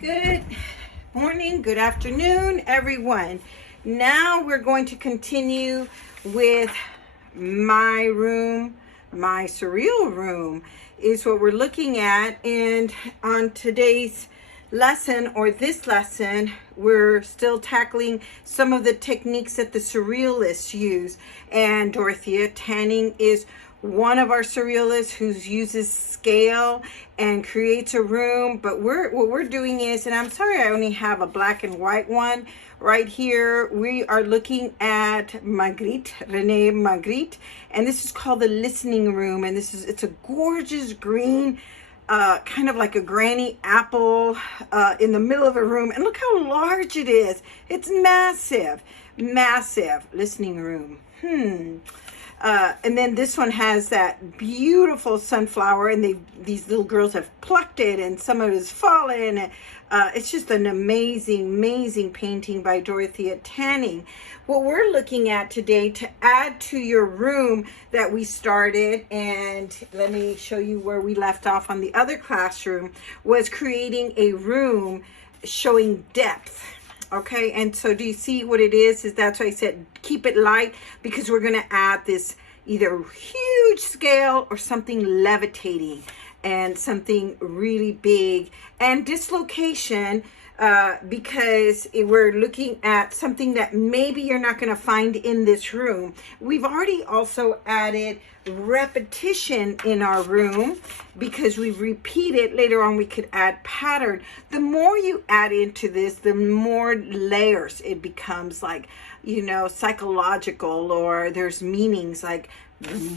Good morning, good afternoon, everyone. Now we're going to continue with my room, my surreal room is what we're looking at. And on today's lesson, or this lesson, we're still tackling some of the techniques that the surrealists use. And Dorothea Tanning is one of our surrealists who uses scale and creates a room. But what we're doing is, and I'm sorry I only have a black and white one right here. We are looking at Renee Magritte, and this is called the listening room. And it's a gorgeous green, kind of like a granny apple in the middle of a room. And look how large it is. It's massive, massive listening room. And then this one has that beautiful sunflower, and these little girls have plucked it, and some of it has fallen. It's just an amazing, amazing painting by Dorothea Tanning. What we're looking at today to add to your room that we started, and let me show you where we left off on the other classroom, was creating a room showing depth. Okay, and so do you see what it is? That's why I said keep it light, because we're going to add this either huge scale or something levitating and something really big, and dislocation, because we're looking at something that maybe you're not going to find in this room. We've already also added repetition in our room because we repeat it. Later on we could add pattern. The more you add into this, the more layers it becomes, like, psychological, or there's meanings like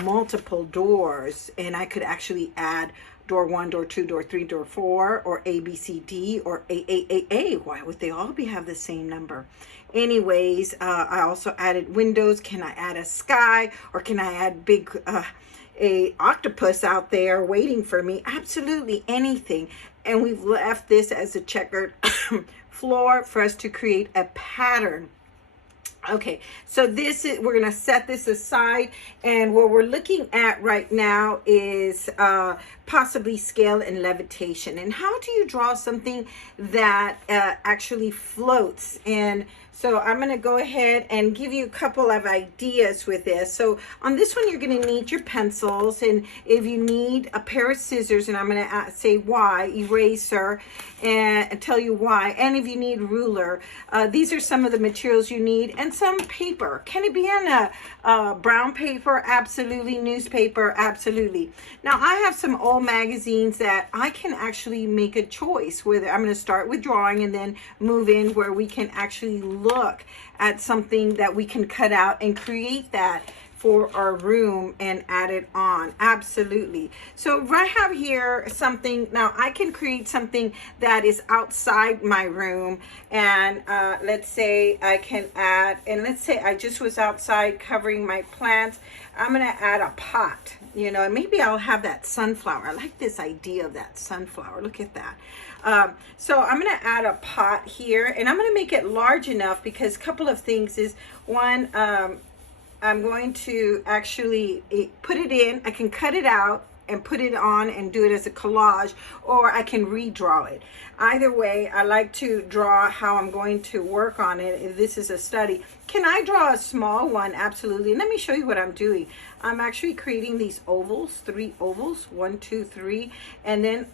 multiple doors, and I could actually add door 1, door 2, door 3, door 4, or A, B, C, D, or A. Why would they all have the same number? Anyways, I also added windows. Can I add a sky, or can I add big a octopus out there waiting for me? Absolutely anything. And we've left this as a checkered floor for us to create a pattern. Okay, so we're going to set this aside, and what we're looking at right now is possibly scale and levitation. And how do you draw something that actually floats? And so I'm going to go ahead and give you a couple of ideas with this. So on this one, you're going to need your pencils, and if you need a pair of scissors, and I'm going to say why, eraser, and tell you why, and if you need ruler, these are some of the materials you need, and some paper. Can it be on a brown paper? Absolutely. Newspaper? Absolutely. Now I have some old magazines that I can actually make a choice whether I'm going to start with drawing and then move in where we can actually look at something that we can cut out and create that for our room and add it on. Absolutely. So if I have here something, now I can create something that is outside my room, and let's say I can add, and let's say I just was outside covering my plants. I'm going to add a pot, and maybe I'll have that sunflower. I like this idea of that sunflower. Look at that. So I'm going to add a pot here, and I'm going to make it large enough because a couple of things is, one, I'm going to actually put it in. I can cut it out and put it on and do it as a collage, or I can redraw it. Either way, I like to draw how I'm going to work on it. If this is a study, can I draw a small one? Absolutely. Let me show you what I'm doing. I'm actually creating these ovals, 3 ovals, 1, 2, 3, and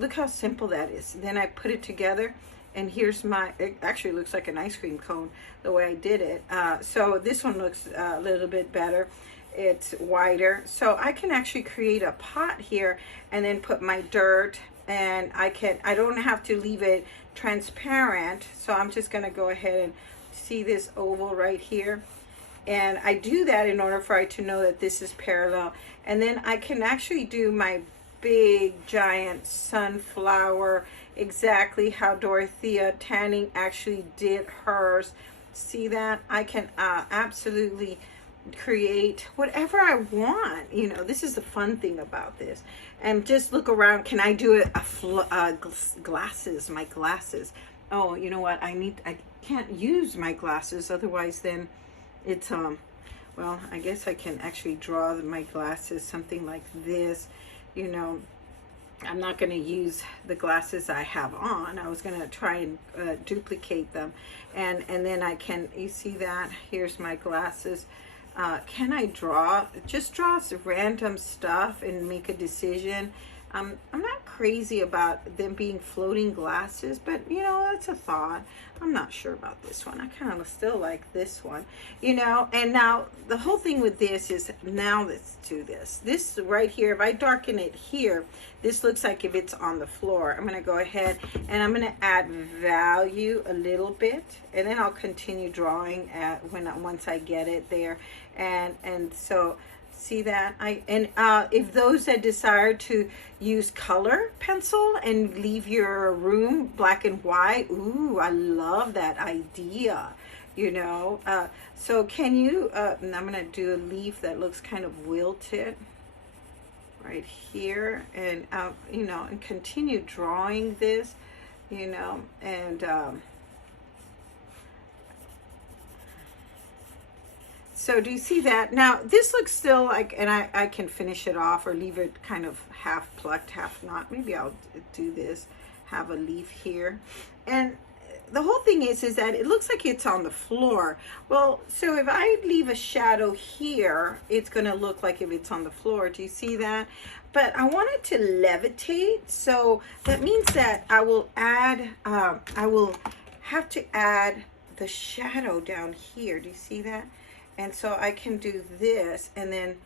look how simple that is. Then I put it together. And here's it actually looks like an ice cream cone the way I did it. So this one looks a little bit better. It's wider. So I can actually create a pot here and then put my dirt, and I don't have to leave it transparent. So I'm just going to go ahead and see this oval right here. And I do that in order for it to know that this is parallel. And then I can actually do my big giant sunflower exactly how Dorothea Tanning actually did hers. See that? I can absolutely create whatever I want. This is the fun thing about this. And just look around. Can I do it? Glasses, my glasses. Oh, you know what? I can't use my glasses, otherwise then it's well, I guess I can actually draw my glasses something like this. I'm not going to use the glasses I have on. I was going to try and duplicate them. And then I can, you see that? Here's my glasses. Can I just draw some random stuff and make a decision? I'm not crazy about them being floating glasses, but you know, that's a thought. I'm not sure about this one. I kind of still like this one, you know. And now the whole thing with this is, now let's do this. This right here, if I darken it here, this looks like if it's on the floor. I'm going to go ahead and I'm going to add value a little bit, and then I'll continue drawing once I get it there. And so see that if those that desire to use color pencil and leave your room black and white, ooh, I love that idea, you know. So can you and I'm gonna do a leaf that looks kind of wilted right here, and you know, and continue drawing this, you know. And so do you see that? Now this looks still like, and I can finish it off or leave it kind of half plucked, half not. Maybe I'll do this, have a leaf here. And the whole thing is that it looks like it's on the floor. Well, so if I leave a shadow here, it's gonna look like if it's on the floor. Do you see that? But I want it to levitate, so that means that I will have to add the shadow down here. Do you see that? And so I can do this, and then,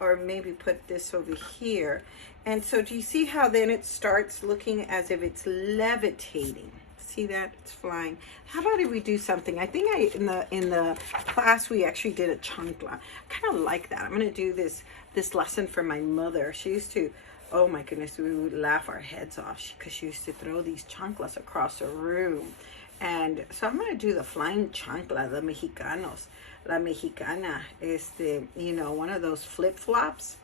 or maybe put this over here. And so do you see how then it starts looking as if it's levitating? See that? It's flying. How about if we do something? I think in the class we actually did a chancla. I kind of like that. I'm going to do this lesson for my mother. She used to, oh my goodness, we would laugh our heads off because she used to throw these chanclas across the room. And so I'm going to do the flying chancla, the Mexicanos. La Mexicana is you know, one of those flip-flops.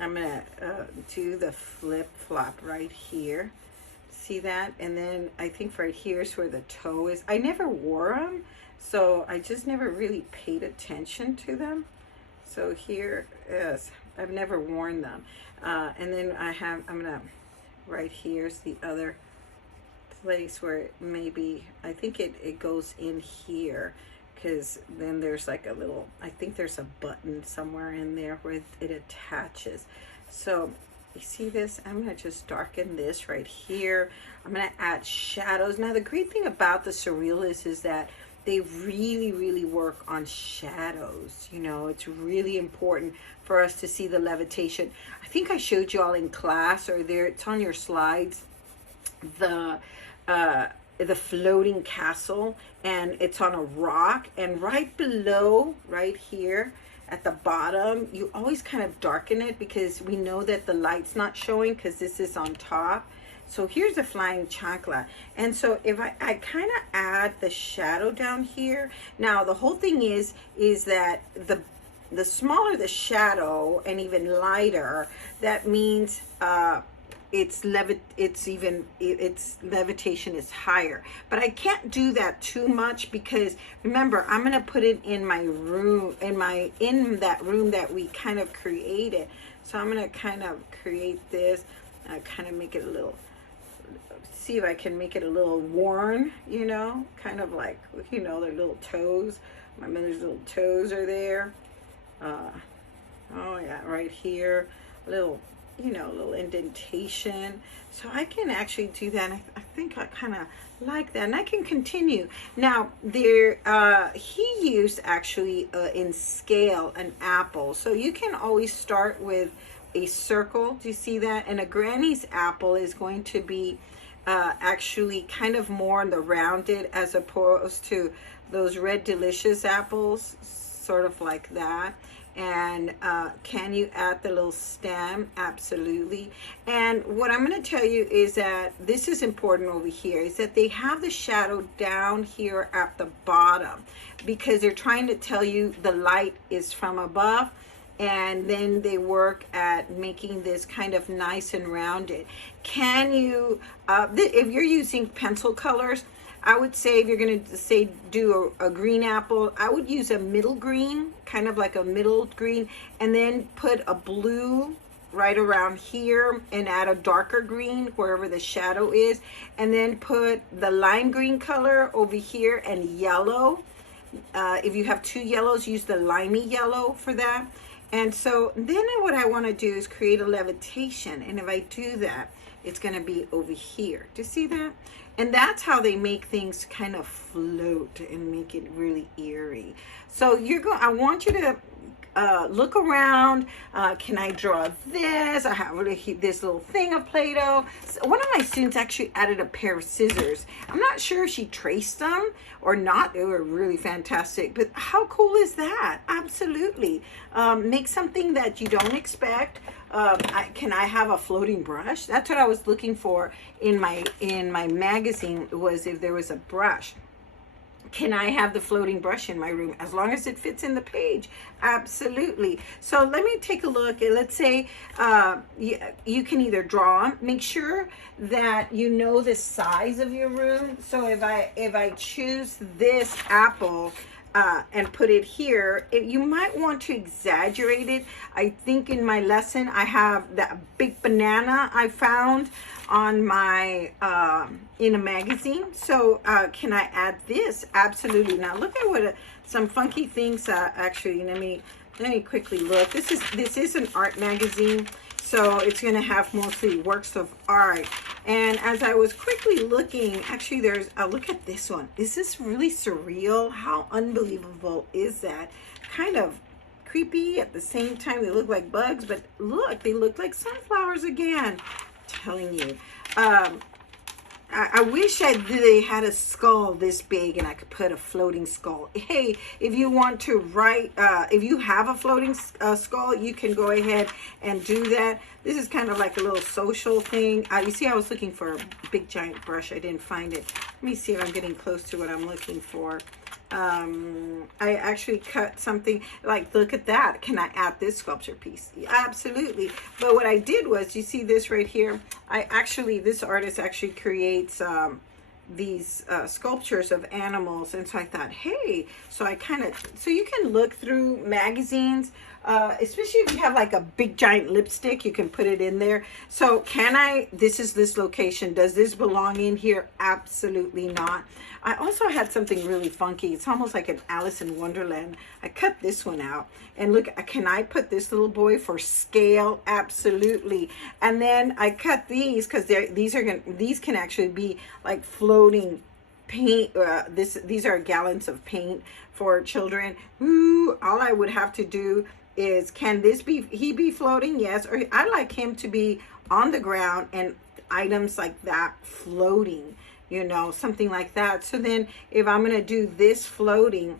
I'm going to do the flip-flop right here. See that? And then I think right here is where the toe is. I never wore them, so I just never really paid attention to them. So here is, I've never worn them. And then I'm going to, right here's the other place where maybe I think it goes in here, because then there's like a little, I think there's a button somewhere in there where it attaches. So you see this? I'm going to just darken this right here. I'm going to add shadows. Now the great thing about the Surrealists is that they really work on shadows. You know, it's really important for us to see the levitation. I think I showed you all in class, or there, it's on your slides, the floating castle, and it's on a rock, and right below, right here at the bottom, you always kind of darken it because we know that the light's not showing because this is on top. So here's the flying chancla. And so if I kind of add the shadow down here. Now the whole thing is that the smaller the shadow and even lighter, that means its levitation is higher. But I can't do that too much because remember, I'm going to put it in my room, in that room that we kind of created. So I'm going to kind of create this, kind of make it a little, see if I can make it a little worn, you know, kind of like, you know, their little toes. My mother's little toes are there. Oh yeah, right here, a little, you know, a little indentation. So I can actually do that. I think I kind of like that, and I can continue. Now there, he used actually in scale an apple. So you can always start with a circle. Do you see that? And a granny's apple is going to be actually kind of more on the rounded, as opposed to those Red Delicious apples, sort of like that. And can you add the little stem? Absolutely. And what I'm going to tell you is that this is important over here, is that they have the shadow down here at the bottom because they're trying to tell you the light is from above. And then they work at making this kind of nice and rounded. Can you, if you're using pencil colors, I would say if you're going to say do a green apple, I would use a middle green, kind of like a middle green, and then put a blue right around here and add a darker green wherever the shadow is, and then put the lime green color over here and yellow. If you have two yellows, use the limey yellow for that. And so then what I want to do is create a levitation, and if I do that, it's going to be over here. Do you see that? And that's how they make things kind of float and make it really eerie. So I want you to look around. Can I draw this? I have this little thing of Play-Doh. So one of my students actually added a pair of scissors. I'm not sure if she traced them or not. They were really fantastic. But how cool is that? Absolutely. Make something that you don't expect. Can I have a floating brush? That's what I was looking for in my magazine, was if there was a brush. Can I have the floating brush in my room as long as it fits in the page? Absolutely. So let me take a look. Let's say you can either draw. Make sure that you know the size of your room. So if I choose this apple and put it here, you might want to exaggerate it. I think in my lesson I have that big banana I found on my in a magazine. So can I add this? Absolutely. Now look at what some funky things. Actually, let me quickly look. This is an art magazine, so it's going to have mostly works of art. And as I was quickly looking, actually there's look at this one. Is this really surreal? How unbelievable is that? Kind of creepy at the same time. They look like bugs, but look, they look like sunflowers again. I'm telling you. I wish they had a skull this big and I could put a floating skull. Hey, if you want to write, if you have a floating skull, you can go ahead and do that. This is kind of like a little social thing. You see, I was looking for a big giant brush. I didn't find it. Let me see if I'm getting close to what I'm looking for. I actually cut something like, look at that. Can I add this sculpture piece? Yeah, absolutely. But what I did was, you see this right here? This artist actually creates these sculptures of animals, and so I thought, hey, so you can look through magazines, especially if you have like a big giant lipstick, you can put it in there. So this is this location, does this belong in here? Absolutely not. I also had something really funky. It's almost like an Alice in Wonderland. I cut this one out, and look, can I put this little boy for scale? Absolutely. And then I cut these because these can actually be like floating paint. These are gallons of paint for children. Ooh, all I would have to do is, can he be floating? Yes. Or I like him to be on the ground and items like that floating, something like that. So then if I'm going to do this floating,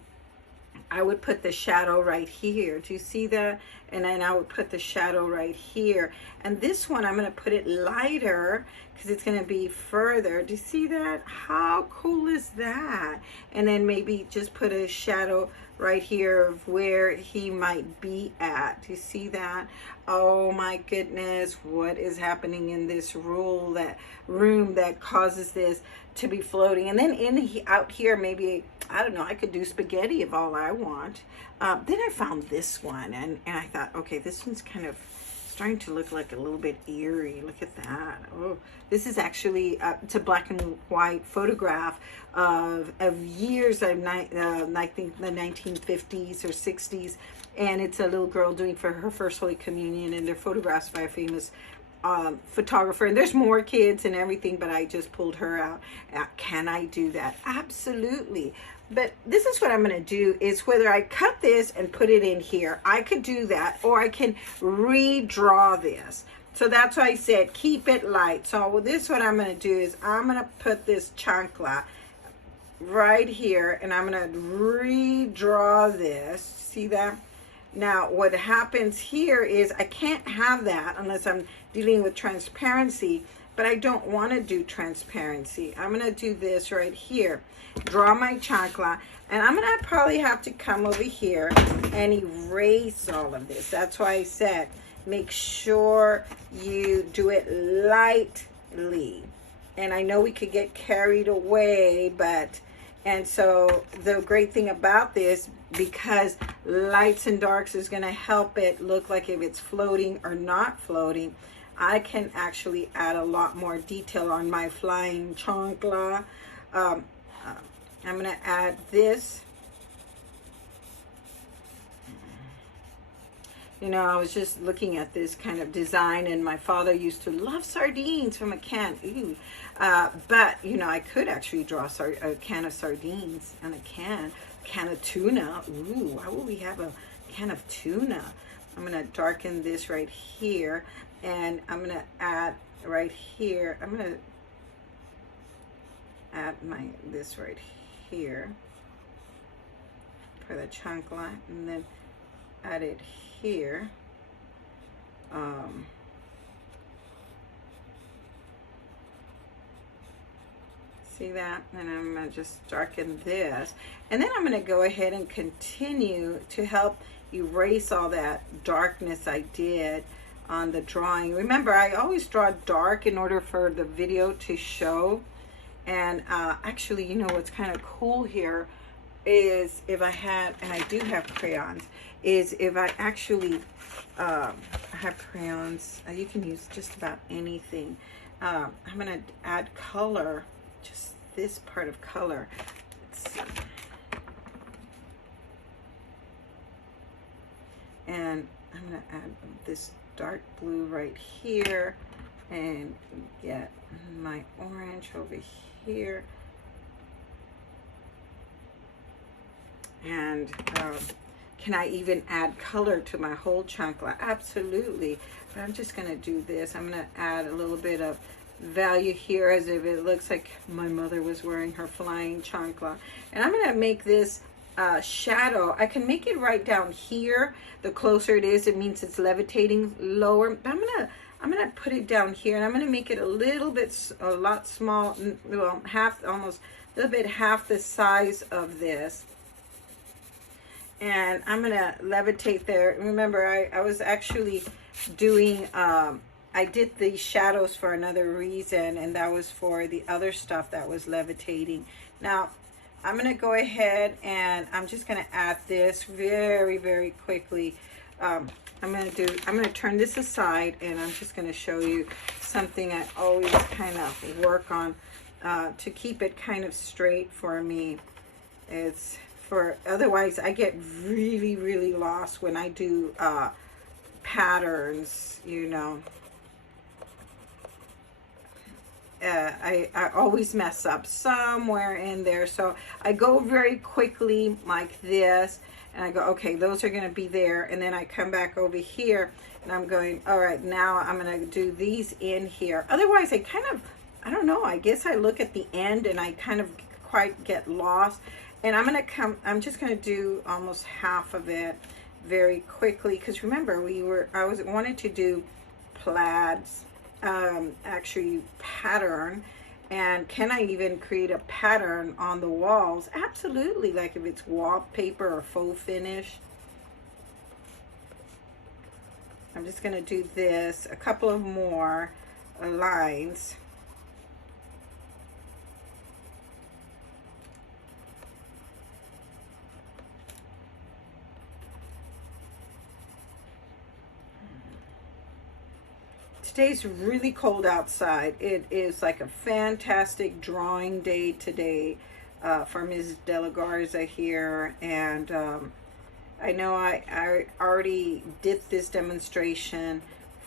I would put the shadow right here. Do you see that? And then I would put the shadow right here. And this one, I'm going to put it lighter because it's going to be further. Do you see that? How cool is that? And then maybe just put a shadow right here of where he might be at. Do you see that? Oh my goodness, what is happening in this room that causes this to be floating? And then out here, maybe, I don't know, I could do spaghetti if all I want. Then I found this one, and I thought, okay, this one's kind of starting to look like a little bit eerie. Look at that. Oh, this is actually it's a black and white photograph of years of I think the 1950s or 60s, and it's a little girl doing for her first Holy Communion, and they're photographs by a famous photographer, and there's more kids and everything, but I just pulled her out. Can I do that? Absolutely. But this is what I'm going to do, is whether I cut this and put it in here, I could do that, or I can redraw this. So that's why I said keep it light. So this, what I'm going to do is I'm going to put this chancla right here, and I'm going to redraw this. See that? Now what happens here is I can't have that unless I'm dealing with transparency, but I don't want to do transparency. I'm going to do this right here. Draw my chancla, and I'm going to probably have to come over here and erase all of this. That's why I said make sure you do it lightly. And I know we could get carried away, and so the great thing about this, because lights and darks is going to help it look like if it's floating or not floating. I can actually add a lot more detail on my flying chancla. I'm going to add this. You know, I was just looking at this kind of design, and my father used to love sardines from a can. Ooh. But, you know, I could actually draw a can of sardines and a can of tuna. Ooh, why would we have a can of tuna? I'm going to darken this right here, and I'm going to add right here. I'm going to add this right here for the chancla, and then add it here. See that? And I'm going to just darken this. And then I'm going to go ahead and continue to help erase all that darkness I did on the drawing. Remember, I always draw dark in order for the video to show. And actually, you know what's kind of cool here is if I had, and I do have crayons, is if I actually have crayons, you can use just about anything. I'm going to add color, just this part of color. Let's see. And I'm going to add this dark blue right here and get my orange over here. And can I even add color to my whole chancla? Absolutely. But I'm just going to do this. I'm going to add a little bit of value here as if it looks like my mother was wearing her flying chancla. And I'm going to make this shadow. I can make it right down here. The closer it is, it means it's levitating lower. But I'm gonna put it down here, and I'm gonna make it a lot small. Well, almost a little bit half the size of this. And I'm gonna levitate there. Remember, I was actually doing, I did the shadows for another reason, and that was for the other stuff that was levitating. Now, I'm gonna go ahead and I'm just gonna add this very, very quickly. I'm gonna turn this aside, and I'm just gonna show you something I always kind of work on to keep it kind of straight for me. Otherwise I get really, really lost when I do patterns, you know. I always mess up somewhere in there, so I go very quickly like this, and I go, okay, those are going to be there, and then I come back over here, and I'm going, all right, now I'm going to do these in here. Otherwise, I don't know, I guess I look at the end, and I kind of quite get lost, and I'm just going to do almost half of it very quickly, because remember, I wanted to do plaids, actually pattern. And can I even create a pattern on the walls? Absolutely, like if it's wallpaper or faux finish. I'm just going to do this, a couple of more lines. Today's really cold outside. It is like a fantastic drawing day today for Mrs. De La Garza here. And I know I already did this demonstration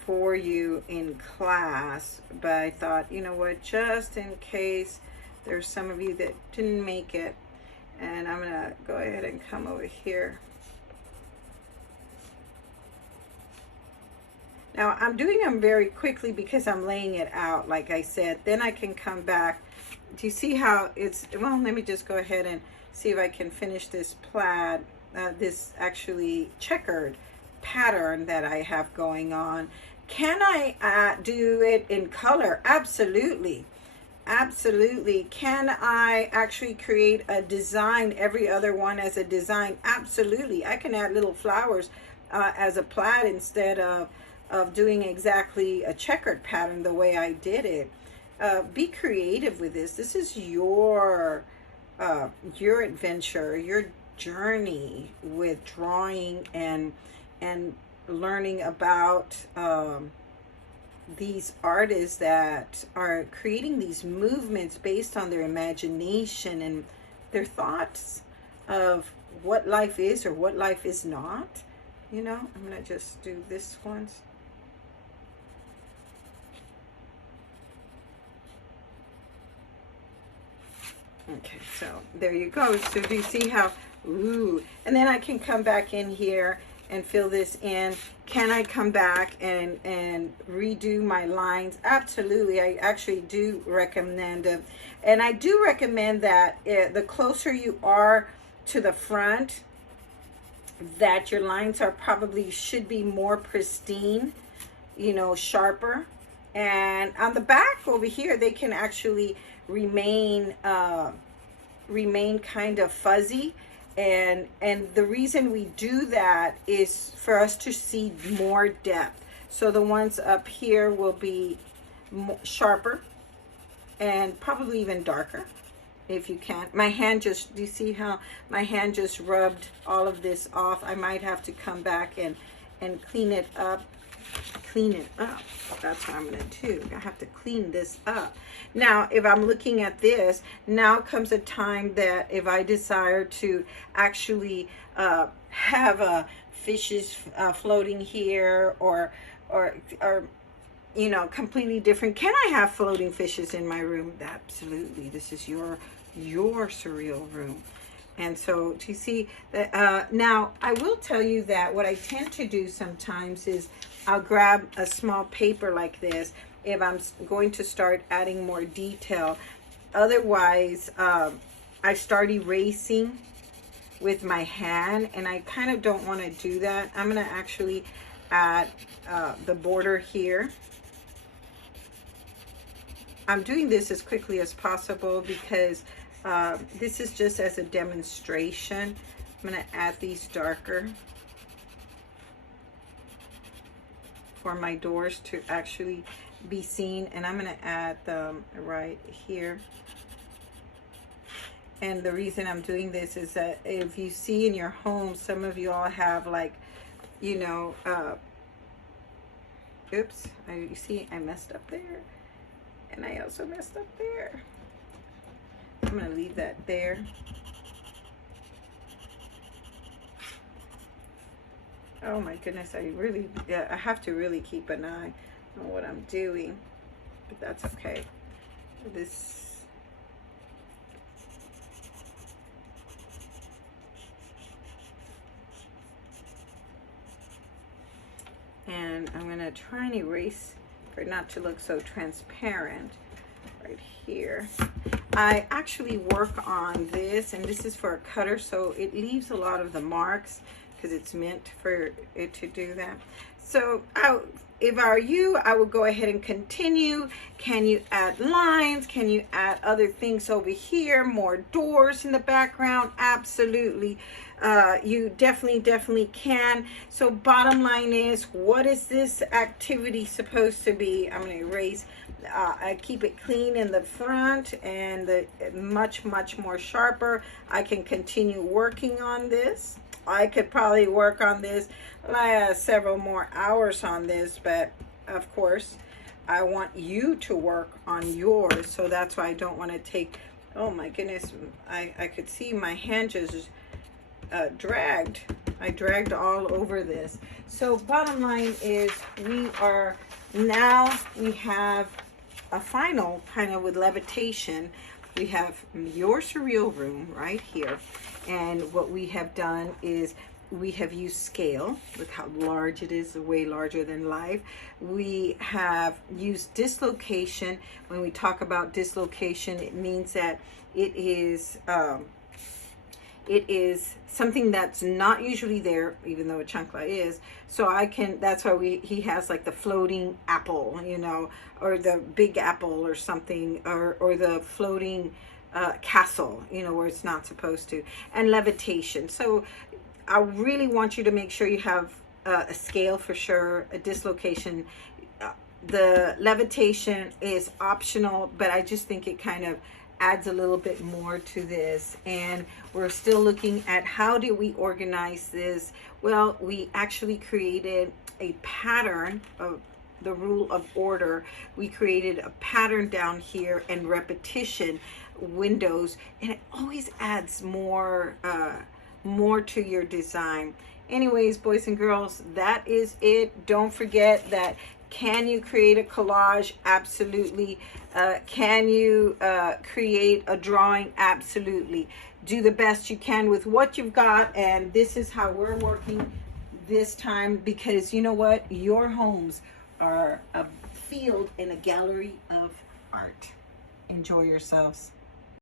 for you in class, but I thought, you know what, just in case there's some of you that didn't make it. And I'm going to go ahead and come over here. Now, I'm doing them very quickly because I'm laying it out, like I said. Then I can come back. Do you see how it's, well, let me just go ahead and see if I can finish this plaid, this actually checkered pattern that I have going on. Can I do it in color? Absolutely. Absolutely. Can I actually create a design, every other one as a design? Absolutely. I can add little flowers as a plaid instead of doing exactly a checkered pattern the way I did it. Be creative with this. This is your adventure, your journey with drawing and learning about these artists that are creating these movements based on their imagination and their thoughts of what life is or what life is not. You know, I'm going to just do this once. Okay, so there you go. So do you see how, ooh, and then I can come back in here and fill this in. Can I come back and redo my lines? Absolutely. I actually do recommend them. And I do recommend that the closer you are to the front, that your lines are probably should be more pristine, you know, sharper. And on the back over here, they can actually remain kind of fuzzy. And the reason we do that is for us to see more depth. So the ones up here will be sharper and probably even darker if you can. My hand just, do you see how my hand just rubbed all of this off? I might have to come back and clean it up. That's what I'm going to do. I have to clean this up. Now, if I'm looking at this, now comes a time that if I desire to actually have fishes floating here or you know, completely different. Can I have floating fishes in my room? Absolutely. This is your surreal room. And so do you see that? Now, I will tell you that what I tend to do sometimes is I'll grab a small paper like this if I'm going to start adding more detail. Otherwise, I start erasing with my hand, and I kind of don't want to do that. I'm going to actually add the border here. I'm doing this as quickly as possible because this is just as a demonstration. I'm going to add these darker for my doors to actually be seen, and I'm going to add them right here. And the reason I'm doing this is that if you see in your home, some of you all have, like, you know, oops, you see I messed up there, and I also messed up there. I'm going to leave that there. Oh my goodness, I have to really keep an eye on what I'm doing, but that's okay. And I'm going to try and erase for it not to look so transparent right here. I actually work on this, and this is for a cutter, so it leaves a lot of the marks because it's meant for it to do that. So if I were you, I would go ahead and continue. Can you add lines? Can you add other things over here? More doors in the background? Absolutely. You definitely can. So bottom line is, what is this activity supposed to be? I'm going to erase. I keep it clean in the front and much more sharper. I can continue working on this. I could probably work on this several more hours on this, but of course I want you to work on yours, so that's why I don't want to take, oh my goodness, I could see my hand just dragged. I dragged all over this. So bottom line is, we have a final kind of with Levitation. We have your surreal room right here, and what we have done is we have used scale. Look how large it is, way larger than life. We have used dislocation. When we talk about dislocation, it means that it is something that's not usually there, even though a chancla is. So that's why he has like the floating apple, you know, or the big apple or something, or the floating castle, you know, where it's not supposed to, and levitation. So I really want you to make sure you have a scale for sure, a dislocation. The levitation is optional, but I just think it kind of adds a little bit more to this. And we're still looking at how do we organize this. Well, we actually created a pattern of the rule of order. We created a pattern down here and repetition windows, and it always adds more to your design. Anyways, boys and girls, that is it. Don't forget that, can you create a collage? Absolutely. Can you create a drawing? Absolutely. Do the best you can with what you've got, and this is how we're working this time, because you know what? Your homes are a field and a gallery of art. Enjoy yourselves.